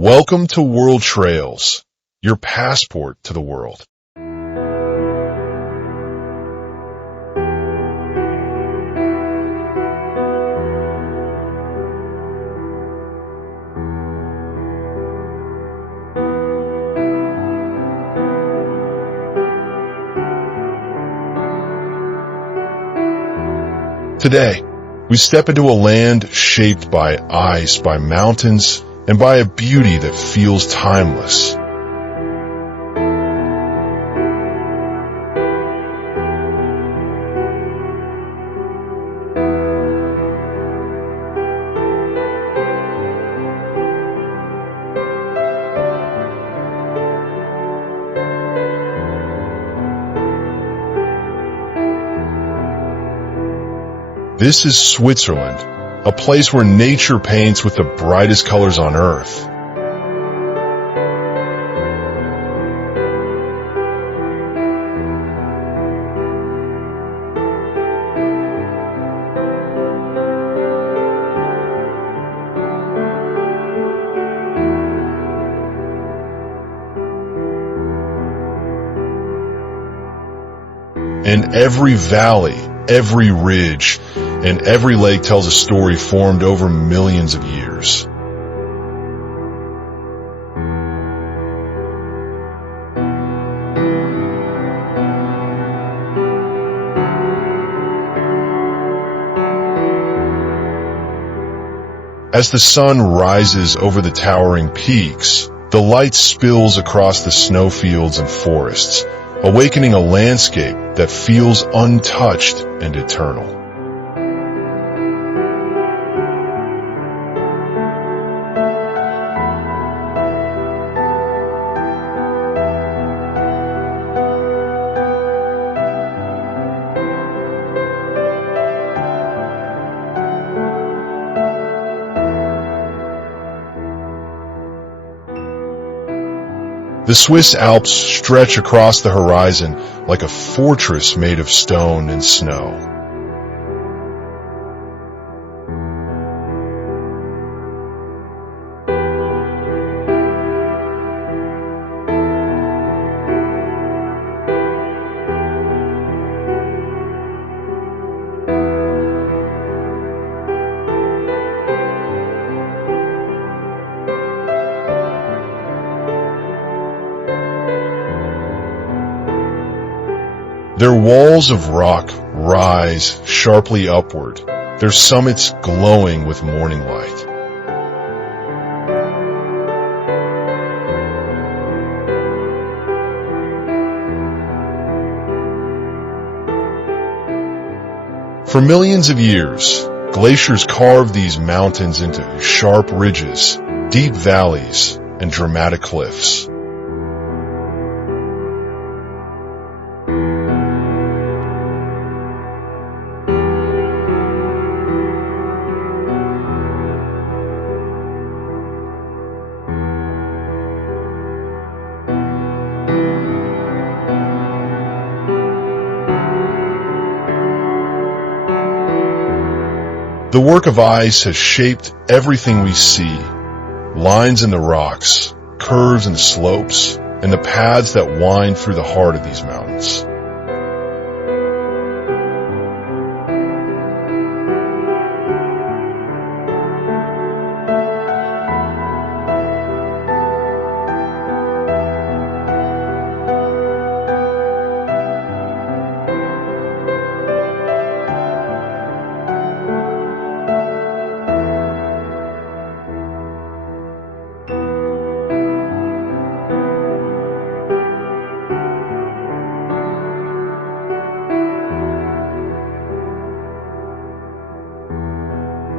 Welcome to World Trails, your passport to the world. Today, we step into a land shaped by ice, by mountains, and by a beauty that feels timeless. This is Switzerland, a place where nature paints with the brightest colors on earth. And every valley, every ridge, and every lake tells a story formed over millions of years. As the sun rises over the towering peaks, the light spills across the snowfields and forests, awakening a landscape that feels untouched and eternal. The Swiss Alps stretch across the horizon like a fortress made of stone and snow. Their walls of rock rise sharply upward, their summits glowing with morning light. For millions of years, glaciers carved these mountains into sharp ridges, deep valleys, and dramatic cliffs. The work of ice has shaped everything we see, lines in the rocks, curves in the slopes, and the paths that wind through the heart of these mountains.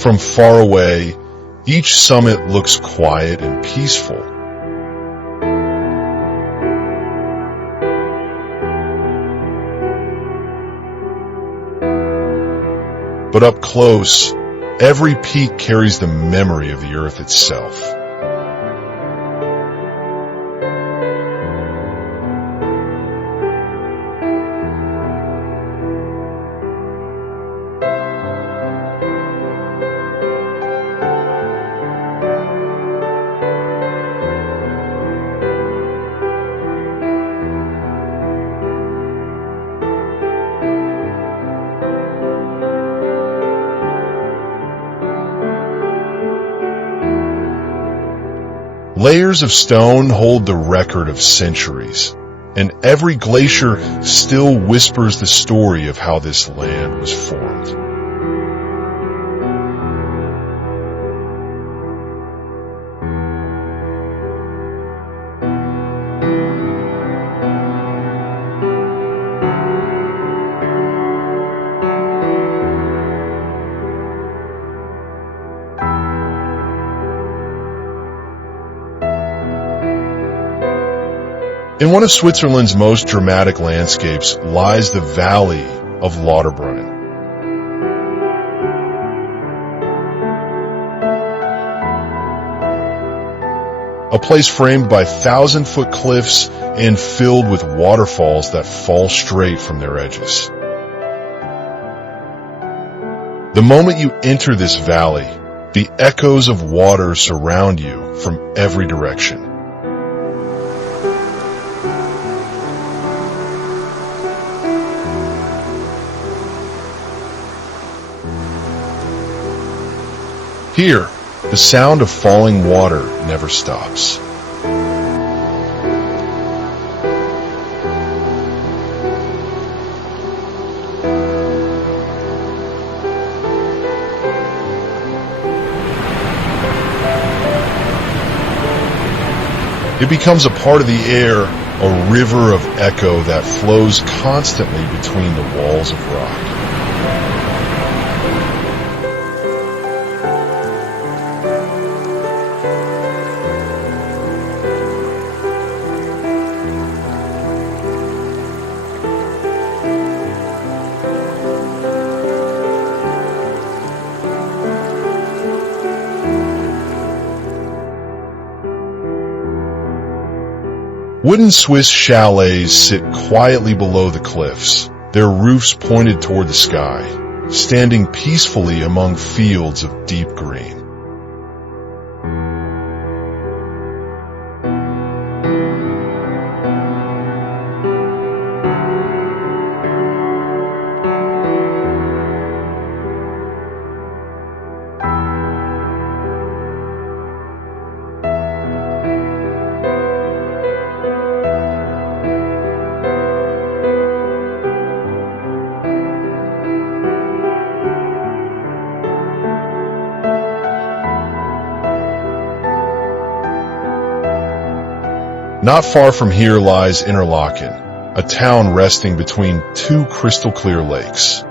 From far away, each summit looks quiet and peaceful. But up close, every peak carries the memory of the earth itself. Layers of stone hold the record of centuries, and every glacier still whispers the story of how this land was formed. In one of Switzerland's most dramatic landscapes lies the Valley of Lauterbrunnen. A place framed by 1,000-foot cliffs and filled with waterfalls that fall straight from their edges. The moment you enter this valley, the echoes of water surround you from every direction. Here, the sound of falling water never stops. It becomes a part of the air, a river of echo that flows constantly between the walls of rock. Wooden Swiss chalets sit quietly below the cliffs, their roofs pointed toward the sky, standing peacefully among fields of deep green. Not far from here lies Interlaken, a town resting between two crystal-clear lakes.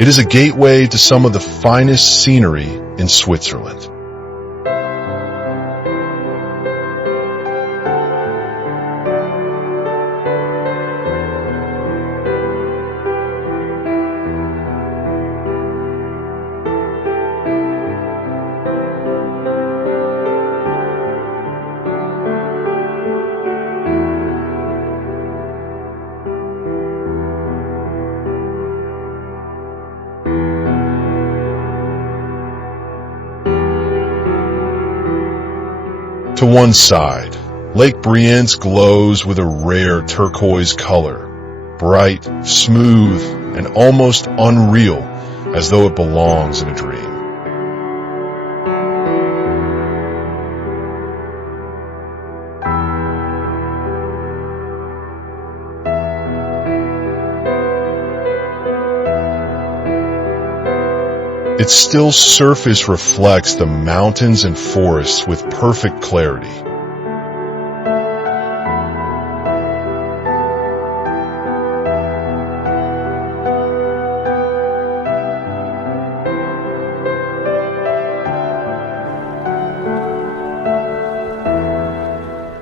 It is a gateway to some of the finest scenery in Switzerland. To one side, Lake Brienz glows with a rare turquoise color, bright, smooth, and almost unreal, as though it belongs in a dream. Its still surface reflects the mountains and forests with perfect clarity.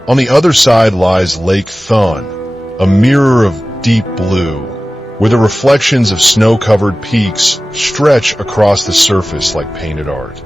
On the other side lies Lake Thun, a mirror of deep blue, where the reflections of snow-covered peaks stretch across the surface like painted art.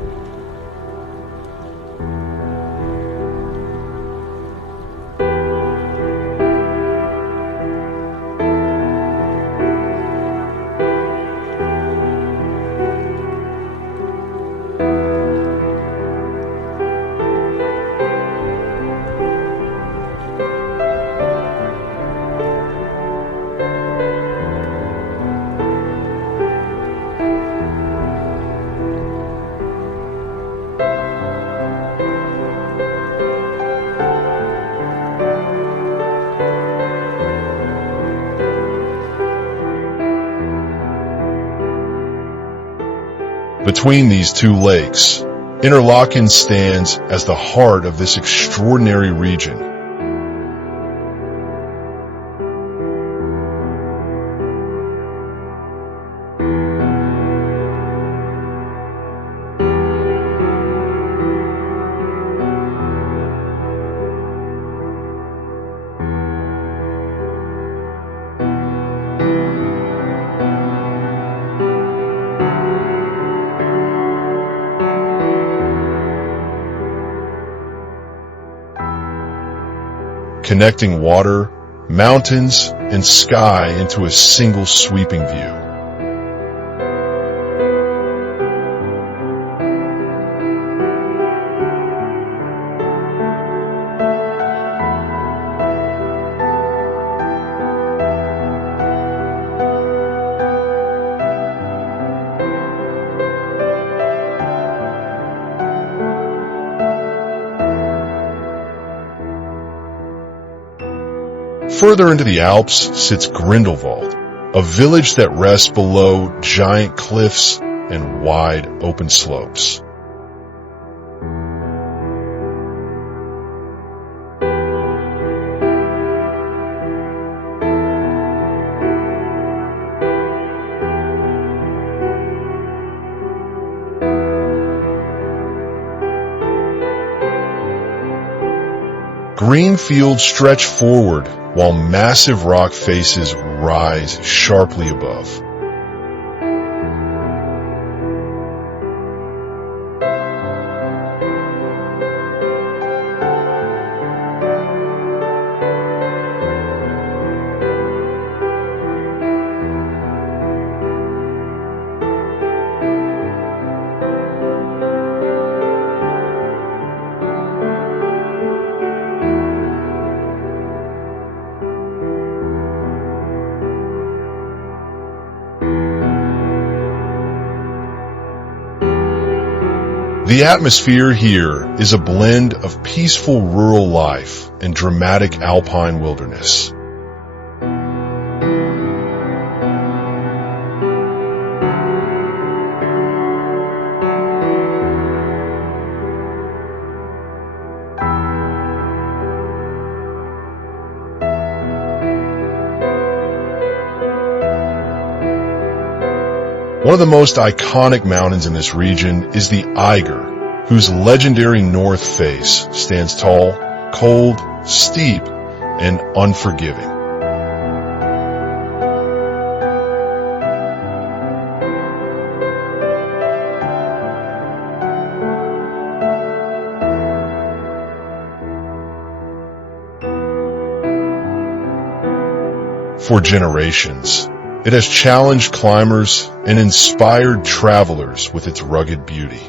Between these two lakes, Interlaken stands as the heart of this extraordinary region. Connecting water, mountains, and sky into a single sweeping view. Further into the Alps sits Grindelwald, a village that rests below giant cliffs and wide open slopes. Green fields stretch forward while massive rock faces rise sharply above. The atmosphere here is a blend of peaceful rural life and dramatic alpine wilderness. One of the most iconic mountains in this region is the Eiger, whose legendary north face stands tall, cold, steep, and unforgiving. For generations, it has challenged climbers and inspired travelers with its rugged beauty.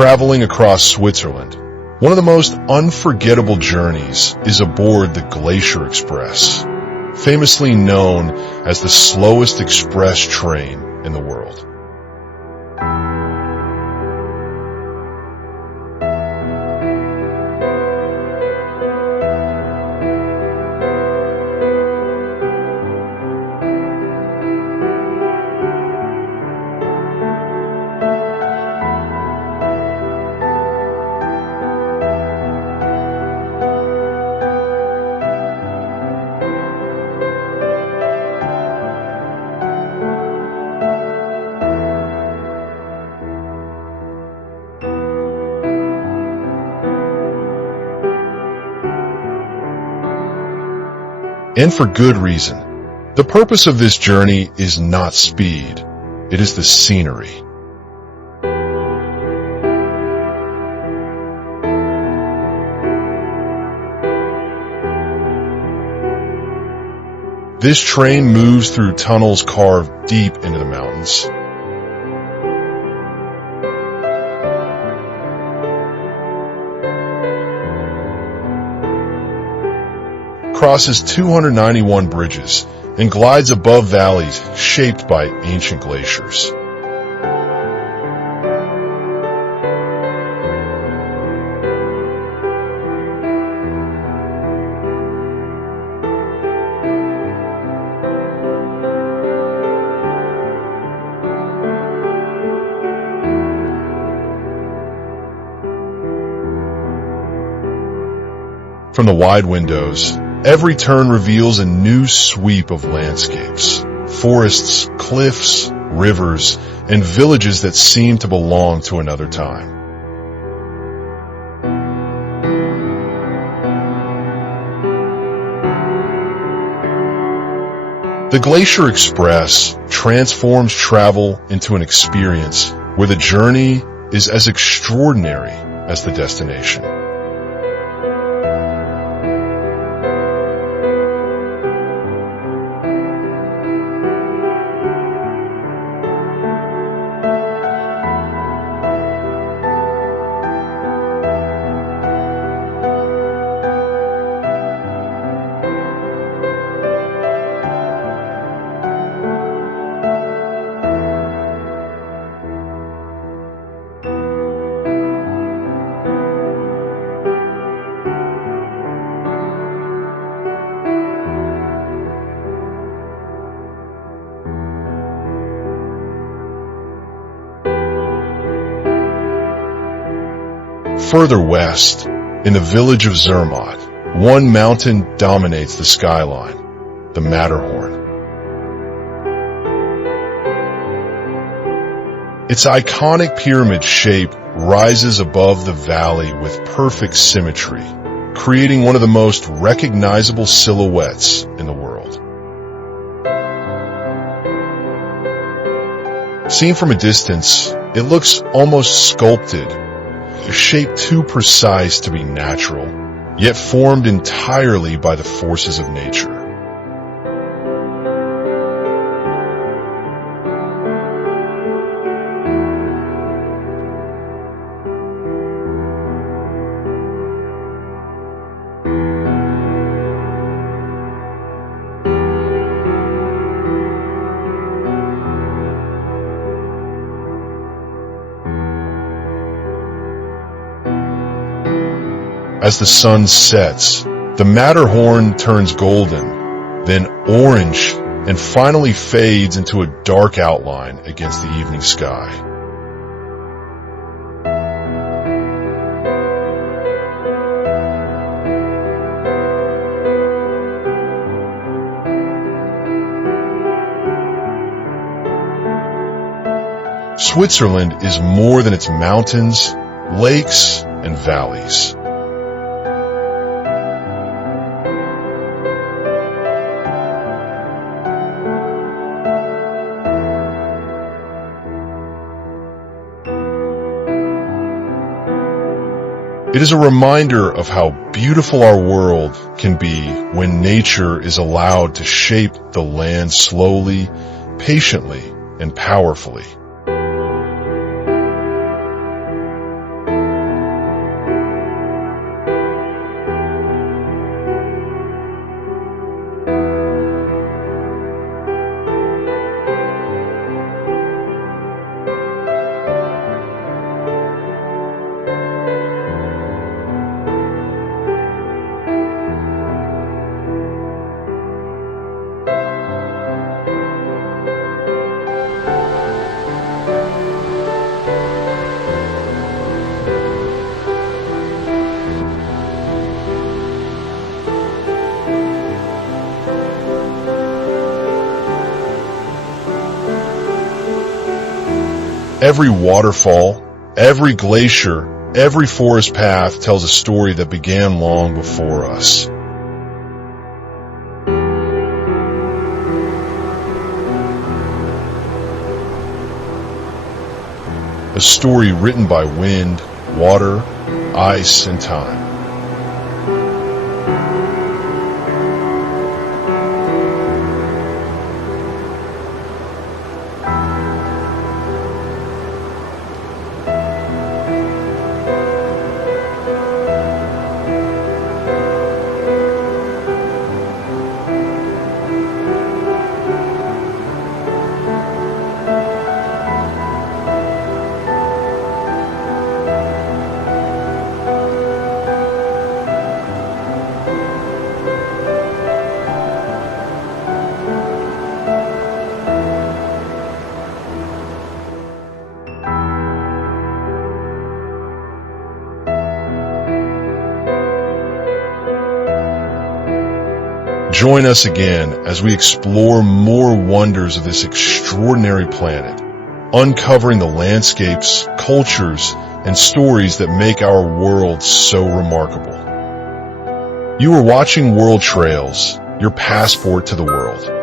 traveling across Switzerland, one of the most unforgettable journeys is aboard the Glacier Express, famously known as the slowest express train in the world. And for good reason. The purpose of this journey is not speed, it is the scenery. This train moves through tunnels carved deep into the mountains. Crosses 291 bridges and glides above valleys shaped by ancient glaciers. From the wide windows, every turn reveals a new sweep of landscapes, forests, cliffs, rivers, and villages that seem to belong to another time. The Glacier Express transforms travel into an experience where the journey is as extraordinary as the destination. Further west, in the village of Zermatt, one mountain dominates the skyline, the Matterhorn. Its iconic pyramid shape rises above the valley with perfect symmetry, creating one of the most recognizable silhouettes in the world. Seen from a distance, it looks almost sculpted, a shape too precise to be natural, yet formed entirely by the forces of nature. As the sun sets, the Matterhorn turns golden, then orange, and finally fades into a dark outline against the evening sky. Switzerland is more than its mountains, lakes, and valleys. It is a reminder of how beautiful our world can be when nature is allowed to shape the land slowly, patiently, and powerfully. Every waterfall, every glacier, every forest path tells a story that began long before us. A story written by wind, water, ice, and time. Join us again as we explore more wonders of this extraordinary planet, uncovering the landscapes, cultures, and stories that make our world so remarkable. You are watching World Trails, your passport to the world.